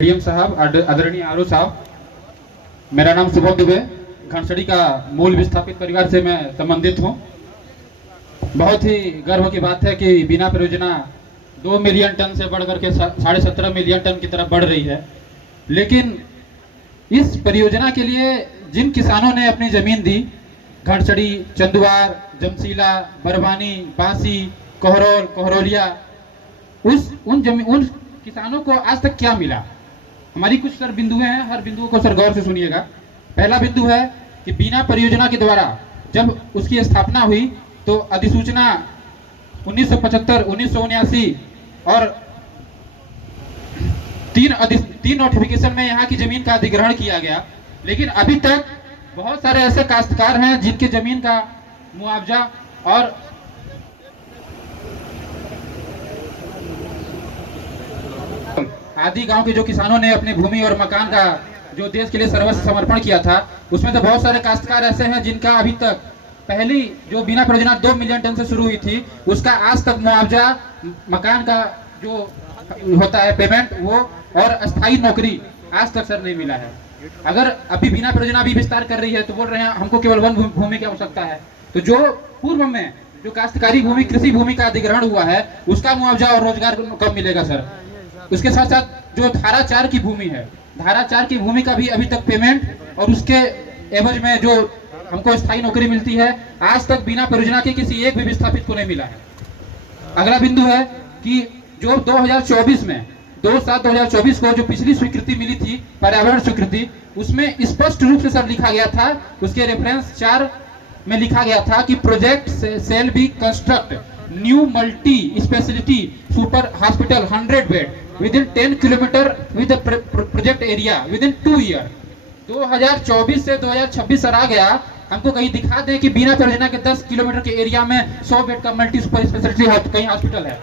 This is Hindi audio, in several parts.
डीएम साहब, आदरणीय आरओ साहब, मेरा नाम शुभम दुबे, घनसड़ी का मूल विस्थापित परिवार से मैं संबंधित हूँ। बहुत ही गर्व की बात है कि बिना परियोजना 2 मिलियन टन से बढ़ करके 17.5 मिलियन टन की तरफ बढ़ रही है। लेकिन इस परियोजना के लिए जिन किसानों ने अपनी जमीन दी, घनसड़ी, चंदुआर, जमसीला, बरवानी, बांसी, कोहरोल, कोहरोलिया, उन किसानों को आज तक क्या मिला? हमारी कुछ सर बिंदुएं हैं, हर बिंदुओं को सर गौर से सुनिएगा। पहला बिंदु है कि बिना परियोजना के द्वारा जब उसकी स्थापना हुई तो अधिसूचना 1975, 1979 और तीन नोटिफिकेशन में यहाँ की जमीन का अधिग्रहण किया गया। लेकिन अभी तक बहुत सारे ऐसे काश्तकार हैं जिनकी जमीन का मुआवजा और आदि गांव के जो किसानों ने अपनी भूमि और मकान का जो देश के लिए सर्वस्व समर्पण किया था, उसमें से बहुत सारे काश्तकार ऐसे हैं जिनका अभी तक पहली जो बिना परियोजना 2 मिलियन टन से शुरू हुई थी, उसका आज तक मुआवजा, मकान का जो होता है पेमेंट, वो और अस्थायी नौकरी आज तक सर नहीं मिला है। अगर अभी बिना परियोजना भी विस्तार कर रही है तो बोल रहे हैं हमको केवल वन भूमि की आवश्यकता है। तो जो पूर्व में जो काश्तकारी भूमि, कृषि भूमि का अधिग्रहण हुआ है, उसका मुआवजा और रोजगार कब मिलेगा सर? उसके साथ साथ जो धारा 4 की भूमि है, धारा 4 की भूमि का भी अभी तक पेमेंट और उसके एवज में जो हमको स्थायी नौकरी मिलती है, आज तक बिना परियोजना के किसी एक भी विस्थापित को नहीं मिला है। अगला बिंदु है कि जो 2024 में 2/7/2024 को जो पिछली स्वीकृति मिली थी, पर्यावरण स्वीकृति, उसमें स्पष्ट रूप से सर लिखा गया था, उसके रेफरेंस 4 में लिखा गया था कि project shall be construct new multi speciality super hospital 100 bed within 10 kilometre with the project area within 2 year। 2024 से 2026 सर आ गया, हमको कहीं दिखा दें कि बिना परियोजना के 10 किलोमीटर के एरिया में 100 बेड का मल्टी सुपर स्पेशलिटी कहीं हॉस्पिटल है।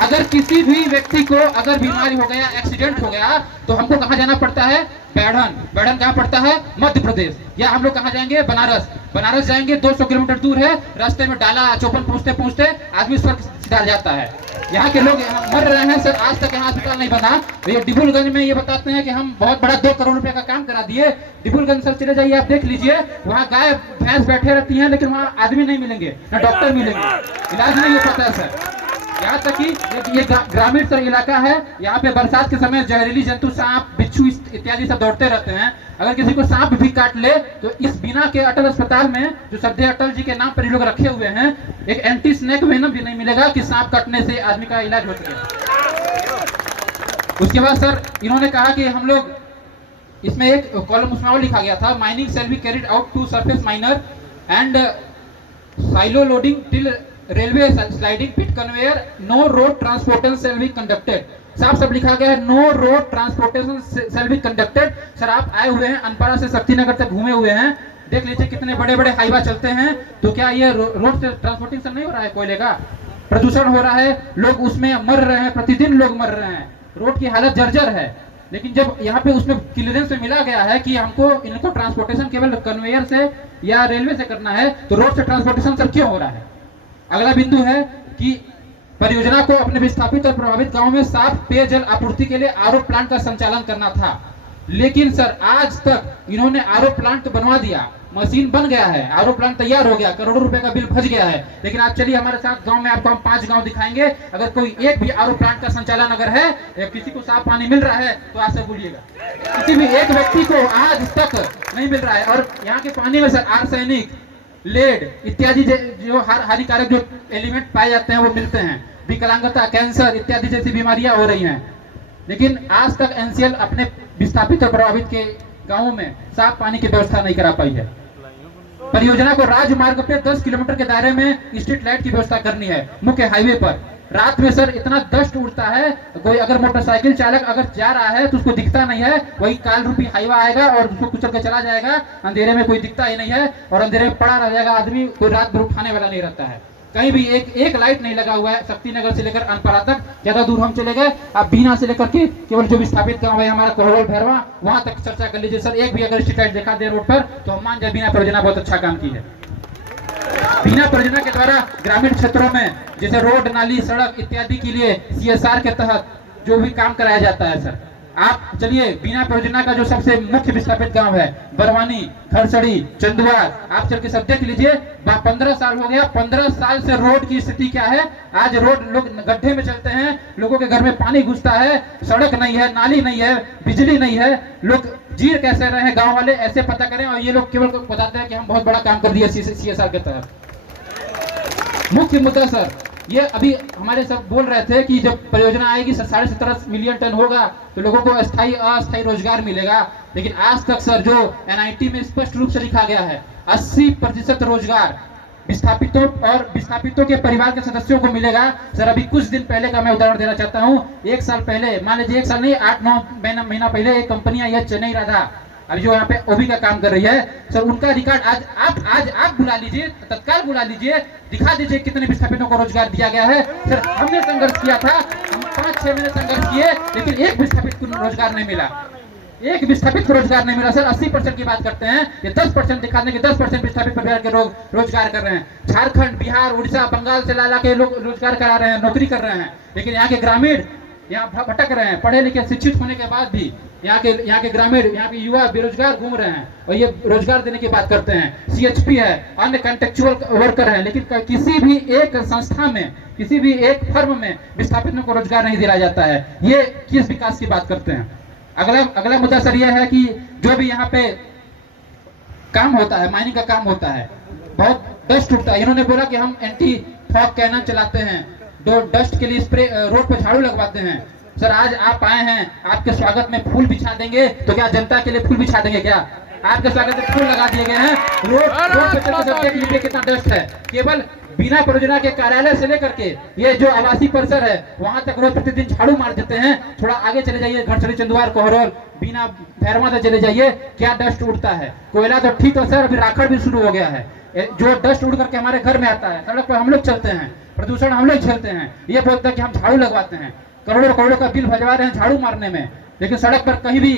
अगर किसी भी व्यक्ति को अगर बीमारी हो गया, एक्सीडेंट हो गया, तो हमको कहाँ जाना पड़ता है? बैढ़न कहाँ पड़ता है? मध्य प्रदेश। या हम लोग कहाँ जाएंगे? बनारस जाएंगे, 200 किलोमीटर दूर है, रास्ते में डाला चौपन पहुंचते आदमी स्वर्ग सिधार जाता है। यहाँ के लोग मर रहे हैं सर, आज तक यहाँ अस्पताल नहीं बना। तो ये डिब्रूगंज में ये बताते हैं कि हम बहुत बड़ा 2 करोड़ रुपए का काम करा दिए। डिब्रूगंज सर चले जाइए, आप देख लीजिए, वहाँ गाय भैंस बैठे रहती हैं, लेकिन वहाँ आदमी नहीं मिलेंगे, ना डॉक्टर मिलेंगे, इलाज नहीं हो पाता है सर। यहाँ तक कि ये ग्रामीण सर इलाका है, यहाँ पे बरसात के समय जहरीली जंतु, सांप, बिच्छू इत्यादि सब दौड़ते रहते हैं। अगर किसी को सांप भी काट ले तो इस बिना के अटल अस्पताल में, जो श्रद्धेय अटल जी के नाम पर ये लोग रखे हुए हैं, एक एंटी स्नेक वेनम भी नहीं मिलेगा कि सांप काटने से आदमी का इलाज हो सके। उसके बाद सर इन्होंने कहा कि हम लोग इसमें एक कॉलम उसमें और लिखा गया था, mining shall be carried out to surface miner and silo loading till railway sliding pit conveyor, no road transportation shall be conducted. साफ सब लिखा गया है, no road transportation shall be conducted. Sir आप आए हुए हैं अनपारा से शक्तिनगर तक घूमे हुए हैं, देख लीजिए कितने बड़े बड़े हाईवा चलते हैं। तो क्या ये रोड से ट्रांसपोर्टेशन नहीं हो रहा है? कोयले का प्रदूषण हो रहा है, लोग उसमें मर रहे हैं, प्रतिदिन लोग मर रहे हैं, रोड की हालत जर्जर है। लेकिन जब यहाँ पे उसमें क्लियरेंस में मिला गया है कि हमको इनको ट्रांसपोर्टेशन केवल कन्वेयर से या रेलवे से करना है, तो रोड से ट्रांसपोर्टेशन सर क्यों हो रहा है? अगला बिंदु है कि परियोजना को अपने विस्थापित और प्रभावित गांवों में साफ पेयजल आपूर्ति के लिए आरओ प्लांट का संचालन करना था। लेकिन सर आज तक इन्होंने आरओ प्लांट तो बनवा दिया, मशीन बन गया है, आरओ प्लांट तैयार हो गया, करोड़ों रुपए का बिल फंस गया है। लेकिन आप चलिए हमारे साथ गांव में, आपको हम 5 गांव दिखाएंगे, अगर कोई एक भी आरओ प्लांट का संचालन अगर है या किसी को साफ पानी मिल रहा है तो आज से बोलिएगा, किसी भी एक व्यक्ति को आज तक नहीं मिल रहा है। और यहाँ के पानी में सर आर्सेनिक, लेड इत्यादि जो हानिकारक जो एलिमेंट पाए जाते हैं वो मिलते हैं, विकलांगता, कैंसर इत्यादि जैसी बीमारियां हो रही हैं। लेकिन आज तक एनसीएल अपने विस्थापित और प्रभावित के गांवों में साफ पानी की व्यवस्था नहीं करा पाई है। परियोजना को राजमार्ग पे 10 किलोमीटर के दायरे में स्ट्रीट लाइट की व्यवस्था करनी है, मुख्य हाईवे पर। रात में सर इतना डस्ट उड़ता है, कोई अगर मोटरसाइकिल चालक अगर जा रहा है तो उसको दिखता नहीं है, वही काल रूपी हाईवा आएगा और उसको कुचल के चला जाएगा। अंधेरे में कोई दिखता ही नहीं है और अंधेरे में पड़ा रह जाएगा आदमी, कोई रात भर उठाने वाला नहीं रहता है। कहीं भी एक लाइट नहीं लगा हुआ है। शक्तिनगर से लेकर अनपरा तक, ज्यादा दूर हम चले गए, अब बीना से लेकर के केवल जो विस्थापित गांव है हमारा कोहरोल, भैरवा, वहां तक चर्चा कर लीजिए सर। एक भी अगर स्ट्रीट लाइट देखा दे रोड पर तो हम मान जाए बिना परियोजना बहुत अच्छा काम की है। बिना परियोजना के द्वारा ग्रामीण क्षेत्रों में जैसे रोड, नाली, सड़क इत्यादि के लिए CSR के तहत जो भी काम कराया जाता है सर। आप चलिए बीना परियोजना का जो सबसे मुख्य विस्थापित गांव है बरवानी, खरसड़ी, चंदुआर, आप चल के सब देख लीजिए। 15 साल हो गया, 15 साल से रोड की स्थिति क्या है। आज रोड लोग गड्ढे में चलते हैं, लोगों के घर में पानी घुसता है, सड़क नहीं है, नाली नहीं है, बिजली नहीं है, लोग जी कैसे रहे हैं गाँव वाले ऐसे पता करें। और ये लोग केवल बताते हैं कि हम बहुत बड़ा काम कर दिया CSR के तहत। मुख्य मुद्दा सर ये अभी हमारे सब बोल रहे थे कि जब परियोजना आएगी 17.5 मिलियन टन होगा तो लोगों को अस्थाई अस्थायी रोजगार मिलेगा। लेकिन आज तक सर जो NIT में स्पष्ट रूप से लिखा गया है 80% रोजगार विस्थापितों और विस्थापितों के परिवार के सदस्यों को मिलेगा। सर अभी कुछ दिन पहले का मैं उदाहरण देना चाहता हूँ। 1 साल पहले, मान लीजिए 1 साल नहीं 8-9 महीना पहले एक कंपनी आई है चेन्नई राधा, अभी जो यहाँ पे ओबी का काम कर रही है सर, उनका रिकॉर्ड आज आप बुला लीजिए, तत्काल बुला लीजिए, दिखा दीजिए कितने विस्थापितों को रोजगार दिया गया है। सर हमने संघर्ष किया था, हम 5-6 महीने संघर्ष किए, लेकिन एक विस्थापित को रोजगार नहीं मिला, एक विस्थापित को रोजगार नहीं मिला। सर 80% की बात करते हैं, ये 10% दिखा दें कि 10% विस्थापित परिवार के लोग रोजगार कर रहे हैं। झारखंड, बिहार, उड़ीसा, बंगाल से ला के लोग रोजगार करा रहे हैं, नौकरी कर रहे हैं, लेकिन यहाँ के ग्रामीण यहाँ भटक रहे हैं। पढ़े लिखे शिक्षित होने के बाद भी यहाँ के ग्रामीण, यहाँ के युवा बेरोजगार घूम रहे हैं और ये रोजगार देने की बात करते हैं। CHP है, अन्य कॉन्ट्रेक्चुअल वर्कर है, लेकिन किसी भी एक संस्था में, किसी भी एक फर्म में विस्थापितों को रोजगार नहीं दिया जाता है। ये किस विकास की बात करते हैं। अगला मुद्दा सर यह है कि जो भी यहाँ पे काम होता है, माइनिंग का काम होता है, बहुत डस्ट उठता है। इन्होंने बोला कि हम एंटी फॉग कैनन चलाते हैं, डस्ट के लिए स्प्रे, रोड पे झाड़ू लगवाते हैं। सर आज आप आए हैं, आपके स्वागत में फूल बिछा देंगे तो क्या जनता के लिए फूल बिछा देंगे क्या? आपके स्वागत में फूल लगा दिए गए हैं, रोड पे चल के देख लीजिए कितना डस्ट है। केवल बिना परियोजना के कार्यालय से लेकर के ये जो आवासीय परिसर है वहां तक रोज प्रतिदिन झाड़ू मार देते हैं। थोड़ा आगे चले जाइए, घरसड़ी, चंदुआर, कोहरोल, बीना, भैरवा तक चले जाइए, क्या डस्ट उड़ता है। कोयला तो ठीक है सर, अभी राखड़ भी शुरू हो गया है। जो डस्ट उड़ करके हमारे घर में आता है, सड़क पर हम लोग चलते हैं, प्रदूषण हम लोग झेलते हैं। ये बोलते हैं कि हम झाड़ू लगवाते हैं, करोड़ों करोड़ों का बिल भजवा रहे हैं झाड़ू मारने में, लेकिन सड़क पर कहीं भी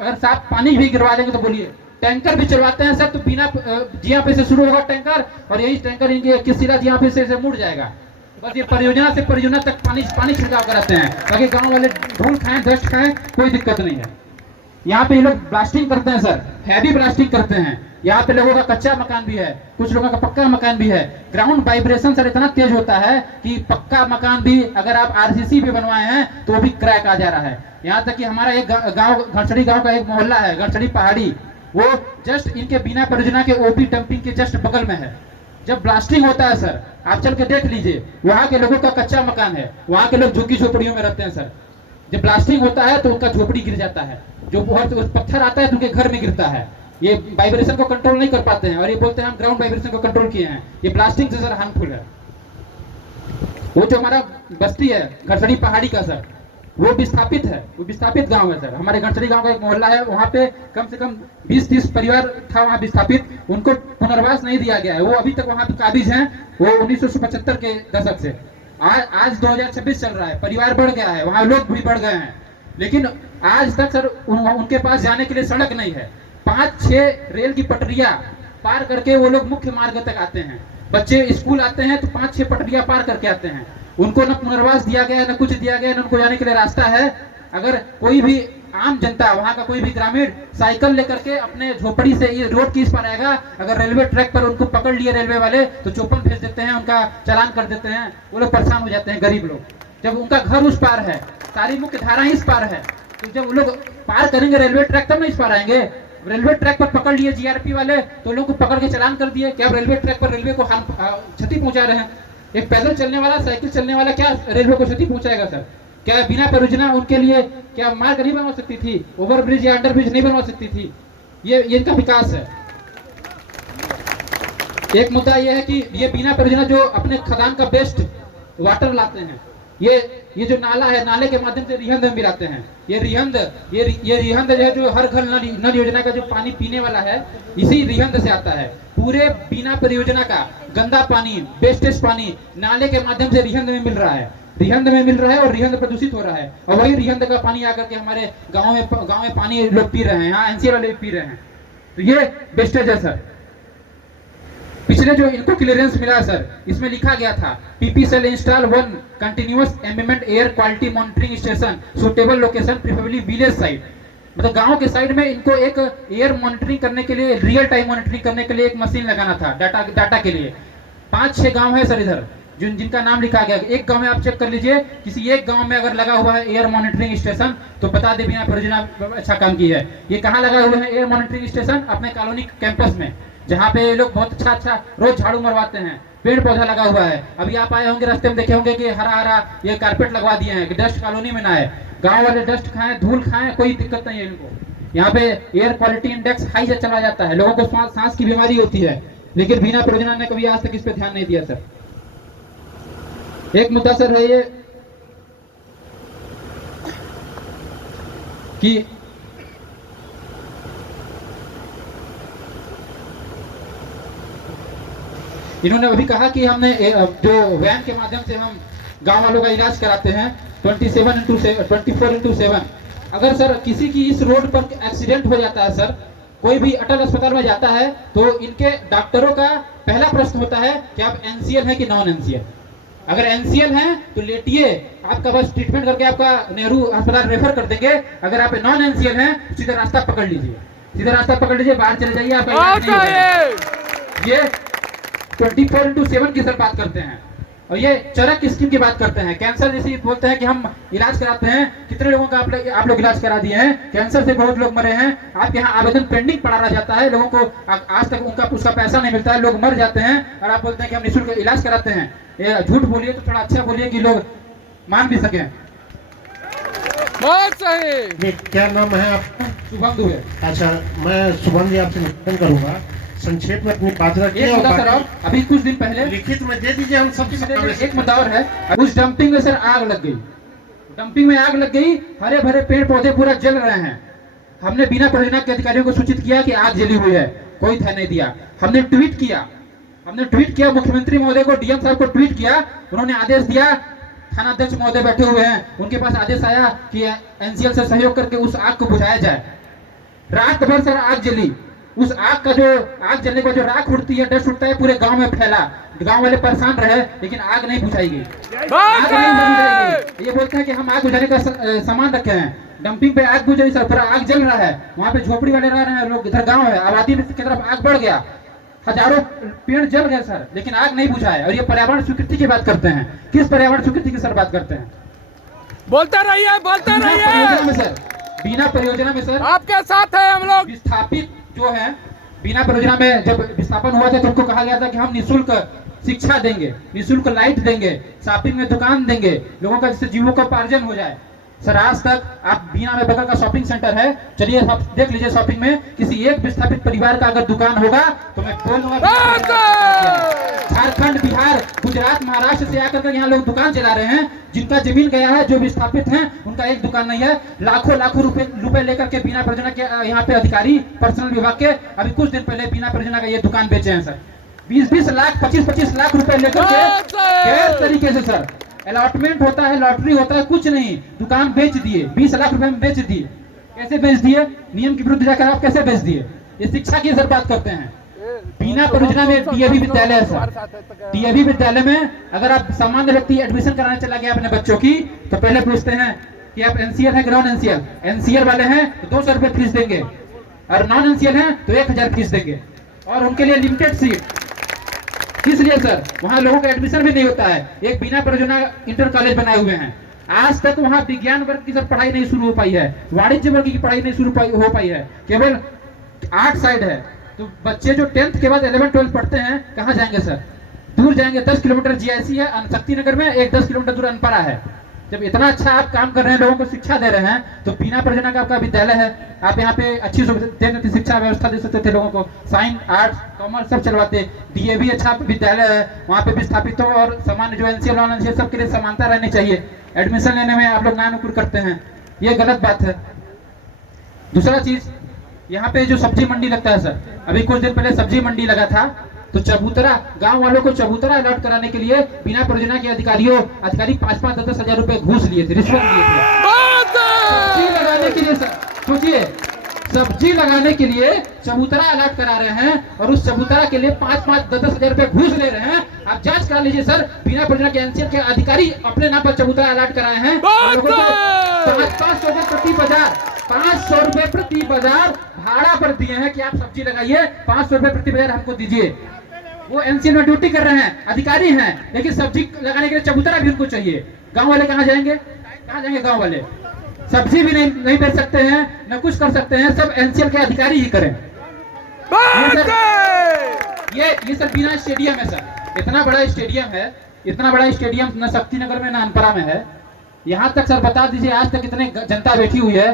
अगर साफ पानी भी गिरवा देंगे तो बोलिए। टैंकर भी चलवाते हैं सर, तो बिना जिया पे से शुरू होगा टैंकर और यही टैंकर इनके किसिला जिया पे से मुड़ जाएगा। बस ये परियोजना से परियोजना तक पानी छिड़काव कराते हैं ताकि गांव वाले धूल खाएं, डस्ट खाएं, कोई दिक्कत नहीं है। यहाँ पे ये लोग ब्लास्टिंग करते हैं सर, हैवी ब्लास्टिंग करते हैं। यहाँ पे लोगों का कच्चा मकान भी है, कुछ लोगों का पक्का मकान भी है। ग्राउंड वाइब्रेशन सर इतना तेज होता है कि पक्का मकान भी अगर आप RCC पे बनवाए हैं तो भी क्रैक आ जा रहा है। यहाँ तक कि हमारा एक गांव, घरसड़ी गांव का एक मोहल्ला है, घरसड़ी पहाड़ी, वो जस्ट इनके बिना परियोजना के OP डंपिंग के जस्ट बगल में है। जब ब्लास्टिंग होता है सर, आप चल के देख लीजिए, वहाँ के लोगों का कच्चा मकान है, वहाँ के लोग झुग्गी झोपड़ियों में रहते हैं सर। जब ब्लास्टिंग होता है तो उनका झोपड़ी गिर जाता है, जो बहुत पत्थर आता है तो उनके घर में गिरता है। ये वाइब्रेशन को कंट्रोल नहीं कर पाते हैं और ये बोलते हैं हम ग्राउंड वाइब्रेशन को कंट्रोल किए हैं। ये ब्लास्टिंग से सर हार्मफुल है। वो जो हमारा बस्ती है घरसड़ी पहाड़ी का सर, वो विस्थापित है, वो विस्थापित गांव है सर। हमारे घरसड़ी गांव का एक मोहल्ला है, वहाँ पे कम से कम 20-30 परिवार था वहाँ विस्थापित, उनको पुनर्वास नहीं दिया गया है। वो अभी तक वहाँ पे काबिज हैं, वो 1975 के दशक से। आज 2026 चल रहा है, परिवार बढ़ गया है, वहाँ लोग भी बढ़ गए हैं, लेकिन आज तक सर उनके पास जाने के लिए सड़क नहीं है। 5-6 रेल की पटरियां पार करके वो लोग मुख्य मार्ग तक आते हैं। बच्चे स्कूल आते हैं तो 5-6 पटरियां पार करके आते हैं। उनको न पुनर्वास दिया गया है, न कुछ दिया गया है, न उनको जाने के लिए रास्ता है। अगर कोई भी आम जनता, वहाँ का कोई भी ग्रामीण साइकिल लेकर के अपने झोपड़ी से ये रोड किस पर आएगा, अगर रेलवे ट्रैक पर उनको पकड़ लिए रेलवे वाले तो चौपन भेज देते हैं, उनका चालान कर देते हैं। वो लोग परेशान हो जाते हैं, गरीब लोग। जब उनका घर उस पार है, सारी मुख्य धारा इस पार है, तो जब वो लोग पार करेंगे रेलवे ट्रैक तब ना इस पार आएंगे। रेलवे ट्रैक पर पकड़ लिए GRP वाले तो लोगों को पकड़ के चालान कर दिए। क्या रेलवे ट्रैक पर रेलवे को क्षति पहुंचा रहे हैं? एक पैदल चलने वाला, साइकिल चलने वाला क्या रेलवे को क्षति पहुंचाएगा सर? क्या बिना परियोजना उनके लिए क्या मार्ग नहीं बनवा सकती थी? ओवरब्रिज या अंडरब्रिज नहीं बनवा सकती थी? ये इनका विकास है। एक मुद्दा यह है कि ये बिना परियोजना जो अपने खदान का बेस्ट वाटर लाते हैं, ये जो नाला है, नाले के माध्यम से रिहंद में मिलाते हैं। ये रिहंद जो है, जो हर घर नल योजना का जो पानी पीने वाला है, इसी रिहंद से आता है। पूरे बिना परियोजना का गंदा पानी, वेस्टेज पानी नाले के माध्यम से रिहंद में मिल रहा है, और रिहंद प्रदूषित हो रहा है। और वही रिहंद का पानी आकर के हमारे गाँव में पानी लोग पी रहे हैं, यहाँ NCL वाले पी रहे हैं। तो ये वेस्टेज है सर। पिछले पिछले जो इनको क्लियरेंस मिला सर, इसमें लिखा गया था PP shall install one continuous ambient air quality monitoring station suitable location preferably village side, मतलब गांव के साइड में इनको एक एयर मॉनिटरिंग करने के लिए, रियल टाइम मॉनिटरिंग करने के लिए एक मशीन लगाना था डाटा के लिए। 5-6 गांव है सर इधर जिनका नाम लिखा गया। एक गांव में आप चेक कर लीजिए, किसी एक गांव में अगर लगा हुआ है एयर मॉनिटरिंग स्टेशन तो बता दे बिना परियोजना अच्छा काम की है। ये कहाँ लगा हुआ है एयर मॉनिटरिंग स्टेशन? अपने कॉलोनी कैंपस में, जहाँ पे लोग बहुत अच्छा रोज झाड़ू मरवाते हैं, पेड़ पौधा लगा हुआ है। अभी आप आए होंगे रास्ते में देखे होंगे कि हरा हरा ये कारपेट लगवा दिए हैं कि डस्ट कॉलोनी में ना आए, गांव वाले डस्ट खाएं, धूल खाएं, कोई दिक्कत नहीं है इनको। यहाँ पे एयर क्वालिटी इंडेक्स हाई से चला जाता है, लोगों को सांस की बीमारी होती है, लेकिन बिना परियोजना ने कभी आज तक इस पे ध्यान नहीं दिया सर। एक मुद्दा सर है ये कि इन्होंने अभी कहा कि हमने जो वैन के माध्यम से हम गांव वालों का इलाज कराते हैं 24/7। अगर सर किसी की इस रोड पर एक्सीडेंट हो जाता है सर, कोई भी अटल अस्पताल में जाता है तो इनके डॉक्टरों का पहला प्रश्न होता है कि आप एनसीएल है कि नॉन एनसीएल। अगर एनसीएल हैं तो लेटिए, आपका बस ट्रीटमेंट करके आपका नेहरू अस्पताल रेफर कर देंगे। अगर आप नॉन एनसीएल हैं सीधा रास्ता पकड़ लीजिए, बाहर चले जाइए, आप ये 24/7 की सर बात करते हैं। और ये चरक स्कीम की बात करते हैं। कैंसर जैसे बोलते हैं कि हम इलाज कराते हैं, कितने लोगों का आप लोग इलाज करा दिए हैं, कैंसर से बहुत लोग मरे हैं। आपके यहाँ आवेदन पेंडिंग पड़ा रह जाता है, लोगों को आज तक उसका पैसा नहीं मिलता है, लोग मर जाते हैं और आप बोलते हैं कि हम निःशुल्क इलाज कराते हैं। ये झूठ बोलिए तो थोड़ा अच्छा बोलिए कि लोग मान भी सके। बहुत सही। क्या नाम है आपका? शुभम दुबे। अच्छा, मैं शुभम जी आपसे निवेदन करूंगा, संक्षेप में अपनी बात रखिए। अभी कुछ दिन पहले लिखित में दे दीजिए, हम सब एक मुद्दा और है। उस डंपिंग में सर आग लग गई, हरे भरे पेड़ पौधे पूरा जल रहे हैं। हमने बिना परियोजना के अधिकारियों को सूचित किया कि आग जली हुई है, कोई ध्यान नहीं दिया। हमने ट्वीट किया मुख्यमंत्री महोदय को, डीएम साहब को ट्वीट किया, उन्होंने आदेश दिया। थानाध्यक्ष महोदय बैठे हुए हैं, उनके पास आदेश आया कि एनसीएल से सहयोग करके उस आग को बुझाया जाए। रात भर सर आग जली। उस आग जलने के बाद जो राख उड़ती है, डस्ट उड़ता है, पूरे गांव में फैला। गांव वाले परेशान रहे, लेकिन आग नहीं बुझाई गई। ये बोलते हैं कि हम आग बुझाने का सामान रखे हैं, डंपिंग पे आग बुझाई सर, पूरा आग जल रहा है। वहाँ पे झोपड़ी वाले रह रहे हैं लोग, इधर गाँव है, आबादी की तरफ आग बढ़ गया, हजारों पेड़ जल गए सर, लेकिन आग नहीं बुझा है। और ये पर्यावरण स्वीकृति की बात करते हैं। किस पर्यावरण स्वीकृति की सर बात करते हैं? बोलते रहिए बिना परियोजना में सर आपके साथ है हम लोग। विस्थापित जो है, बिना परियोजना में जब विस्थापन हुआ था तो उनको कहा गया था कि हम निःशुल्क शिक्षा देंगे, निःशुल्क लाइट देंगे, शॉपिंग में दुकान देंगे, लोगों का जिससे जीविकोपार्जन हो जाए। सर आज तक आप बीना में बगल का शॉपिंग सेंटर है, चलिए आप देख लीजिए, शॉपिंग में किसी एक विस्थापित परिवार का अगर दुकान होगा तो मैं बोल दूंगा झारखंड, बिहार, गुजरात, महाराष्ट्र से आकर यहाँ लोग दुकान चला रहे हैं। जिनका जमीन गया है, जो विस्थापित हैं, उनका एक दुकान नहीं है। लाखों रुपए लेकर के बिना परियोजना के यहाँ पे अधिकारी पर्सनल विभाग के अभी कुछ दिन पहले बिना परियोजना का ये दुकान बेचे हैं सर। 20-20 लाख, 25-25 लाख रुपए लेकर के गैर तरीके से सर, अलॉटमेंट होता है, लॉटरी होता है, कुछ नहीं, दुकान बेच दिए, 20 लाख रुपए में बेच दिए। कैसे बेच दिए? नियम के विरुद्ध जाकर आप कैसे बेच दिए? ये शिक्षा की सर बात करते हैं। बिना परियोजना में डीएवी विद्यालय है सर। डीएवी विद्यालय में अगर आप सामान्य व्यक्ति एडमिशन कराने चला गया अपने बच्चों की, तो पहले पूछते हैं कि आप एनसीएल है कि नॉन एनसीएल। एनसीएल वाले हैं तो 200 रुपए फीस देंगे, और नॉन एनसीएल हैं तो 1000 फीस देंगे, और उनके लिए लिमिटेड सीट। इसलिए सर वहाँ लोगों का एडमिशन भी नहीं होता है। एक बिना परियोजना इंटर कॉलेज बनाए हुए हैं, आज तक वहाँ विज्ञान वर्ग की सर पढ़ाई नहीं शुरू हो पाई है, वाणिज्य वर्ग की पढ़ाई नहीं शुरू हो पाई है, केवल आर्ट साइड है। तो बच्चे जो 10th के बाद 11-12 पढ़ते हैं, कहाँ जाएंगे सर? दूर जाएंगे। 10 किलोमीटर जीआईसी है शक्ति नगर में, एक 10 किलोमीटर दूर अनपरा है। जब इतना अच्छा आप काम कर रहे हैं, लोगों को शिक्षा दे रहे हैं, तो बिना परियोजना का आपका विद्यालय है, आप यहाँ पे अच्छी शिक्षा व्यवस्था दे सकते थे लोगों को, साइंस, आर्ट्स, कॉमर्स सब चलवाते। डीएवी अच्छा विद्यालय है, वहाँ पे विस्थापितों और सामान्य जो एनसीएल नॉन एनसीएल सबके लिए समानता रहनी चाहिए। एडमिशन लेने में आप लोग नानुकुर करते हैं, ये गलत बात है। दूसरा चीज, यहाँ पे जो सब्जी मंडी लगता है सर, अभी कुछ दिन पहले सब्जी मंडी लगा था, तो चबूतरा, गांव वालों को चबूतरा अलॉट कराने के लिए बिना परियोजना के अधिकारी 5-5, 10-10 हजार रुपए घूस लिए थे, रिश्वत लिए थे सब्जी लगाने के लिए। सर सोचिए, सब्जी लगाने के लिए चबूतरा अलॉट करा रहे हैं और उस चबूतरा के लिए 5-5, 10-10 हजार रुपए घूस ले रहे हैं। आप जांच करा लीजिए सर, बिना परियोजना के एनसीएल के अधिकारी अपने नाम पर चबूतरा अलॉट कराए हैं। लोगों को 500 रुपए प्रति बाजार, 500 रुपए प्रति बाजार भाड़ा पर दिए हैं कि आप सब्जी लगाइए, 500 रुपए प्रति बाजार हमको दीजिए। वो एनसीएल में ड्यूटी कर रहे हैं, अधिकारी हैं, लेकिन सब्जी लगाने के लिए चबूतरा भी उनको चाहिए। गांव वाले कहाँ जाएंगे? कहाँ जाएंगे गांव वाले? सब्जी भी नहीं बेच सकते हैं, न कुछ कर सकते हैं, सब एनसीएल के अधिकारी ही करें। ये सर बिना स्टेडियम है सर, इतना बड़ा स्टेडियम है, इतना बड़ा स्टेडियम न शक्ति नगर में न अनपरा में है। यहाँ तक सर बता दीजिए, आज तक कितने जनता बैठी हुई है,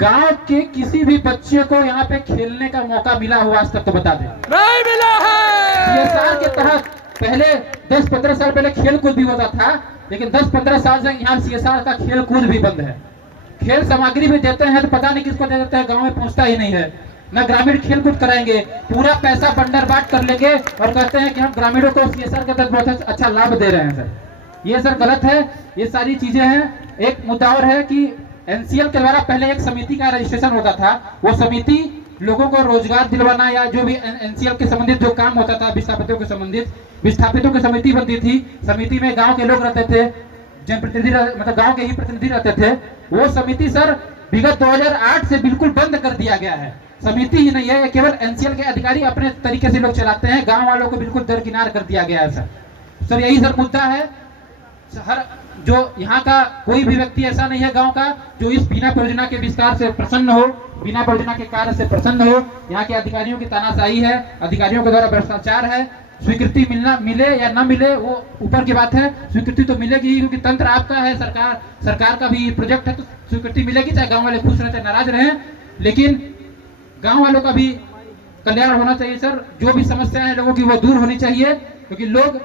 गांव के किसी भी बच्चे को यहाँ पे खेलने का मौका मिला हुआ आज तक तो बता दें? नहीं मिला है। सीएसआर के तहत पहले 10-15 साल पहले खेल कूद भी होता था, लेकिन 10-15 साल से यहाँ सीएसआर का खेल कूद भी बंद है। खेल सामग्री भी देते हैं तो पता नहीं किसको दे देते हैं, गांव में पहुंचता ही नहीं है। न ग्रामीण खेल कूद कराएंगे, पूरा पैसा बंडर बाट कर लेंगे और कहते हैं कि हम ग्रामीणों को सीएसआर के तहत बहुत अच्छा लाभ दे रहे हैं। सर ये सर गलत है, ये सारी चीजें हैं। एक मुद्दा और है कि एनसीएल के द्वारा पहले एक समिति का रजिस्ट्रेशन होता था, वो समिति लोगों को रोजगार दिलवाना या जो भी एनसीएल के संबंधित जो काम होता था विस्थापितों के संबंधित, विस्थापितों की समिति बनती थी। समिति में गांव के लोग रहते थे, जनप्रतिनिधि मतलब गांव के ही प्रतिनिधि रहते थे। वो समिति सर विगत 2008 से बिल्कुल बंद कर दिया गया है। समिति ही नहीं है, केवल एनसीएल के अधिकारी अपने तरीके से लोग चलाते हैं, गांव वालों को बिल्कुल दरकिनार कर दिया गया है। सर यही सर मुद्दा है। हर जो यहाँ का कोई भी व्यक्ति ऐसा नहीं है गांव का जो इस बिना परियोजना के विस्तार से प्रसन्न हो, बिना परियोजना के कार्य से प्रसन्न हो। यहाँ के अधिकारियों की तानाशाही है, अधिकारियों के द्वारा भ्रष्टाचार है। स्वीकृति मिले या ना मिले वो ऊपर की बात है, स्वीकृति तो मिलेगी ही, क्योंकि तंत्र आपका है, सरकार का भी प्रोजेक्ट है, तो स्वीकृति मिलेगी, चाहे गांव वाले खुश रहे चाहे नाराज रहे। लेकिन गांव वालों का भी कल्याण होना चाहिए सर। जो भी समस्याएं हैं लोगों की वो दूर होनी चाहिए, क्योंकि लोग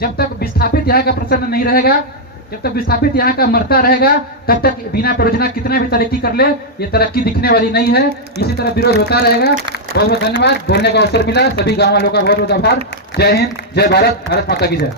जब तक विस्थापित यहाँ का प्रसन्न नहीं रहेगा, जब तक विस्थापित यहाँ का मरता रहेगा, तब तक बिना परियोजना कितना भी तरक्की कर ले, ये तरक्की दिखने वाली नहीं है। इसी तरह विरोध होता रहेगा। बहुत बहुत धन्यवाद, बोलने का अवसर मिला। सभी गांव वालों का बहुत बहुत आभार। जय हिंद, जय भारत, भारत माता की जय।